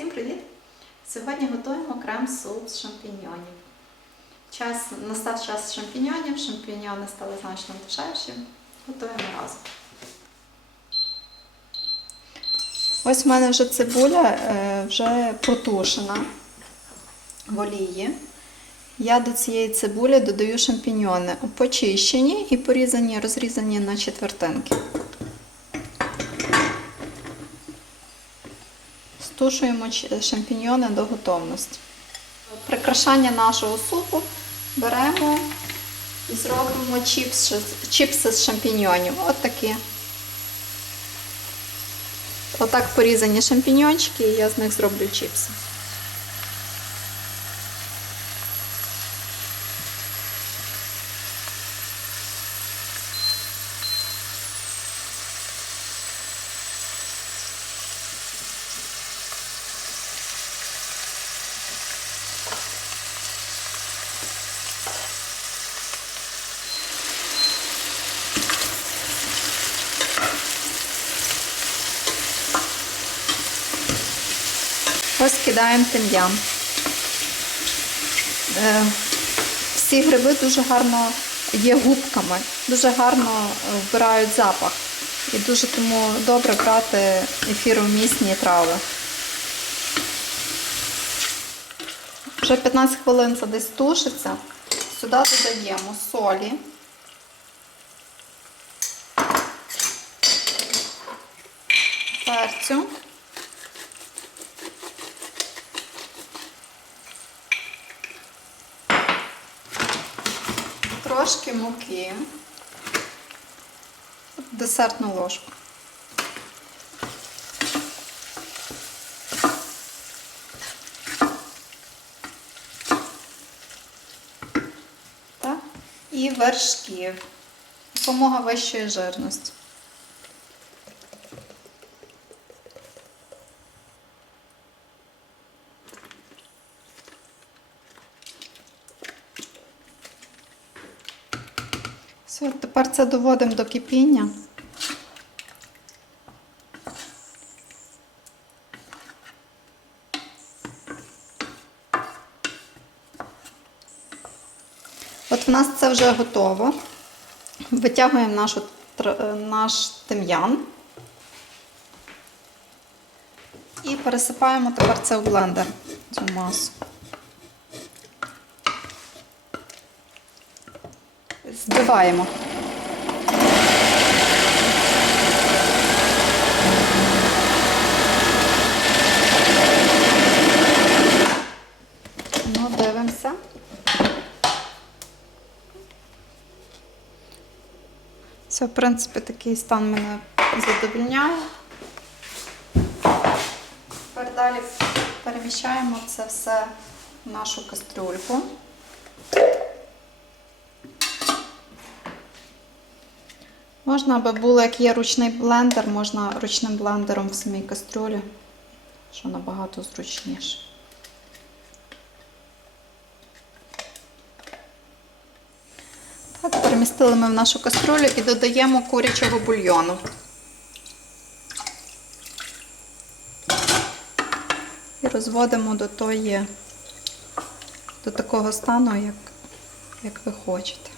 Всім привіт! Сьогодні готуємо крем-суп з шампіньйонів. Час, настав час шампіньйонів, шампіньйони стали значно дешевші. Готуємо разом. Ось в мене вже цибуля е, вже протушена в олії. Я до цієї цибулі додаю шампіньйони почищені і порізані, розрізані на четвертинки. Стушуємо ч- шампіньйони до готовності. Прикрашання нашого супу беремо і зробимо чіпси, чіпси з шампіньйонів. От такі. Отак порізані шампіньйончики, і я з них зроблю чіпси. Ось кидаємо тим'ян. Е, Всі гриби дуже гарно є губками, дуже гарно е, вбирають запах. І дуже тому добре брати ефіромісні трави. Вже 15 хвилин це десь тушиться. Сюди додаємо солі. Перцю. Трошки муки. Десертну ложку. Так. І вершків. Допомога вищої жирності. Все, тепер це доводимо до кипіння. От в нас це вже готово. Витягуємо нашу, е, наш тим'ян і пересипаємо тепер це в блендер, цю масу. Збиваємо. Ну, дивимося. Це, в принципі, такий стан мене задовільняє. Тепер далі переміщаємо це все в нашу кастрюльку. Можна, аби було, як є ручний блендер, можна ручним блендером в самій кастрюлі, що набагато зручніше. Так, перемістили ми в нашу кастрюлю і додаємо курячого бульйону. І розводимо до тої, до такого стану, як, як ви хочете.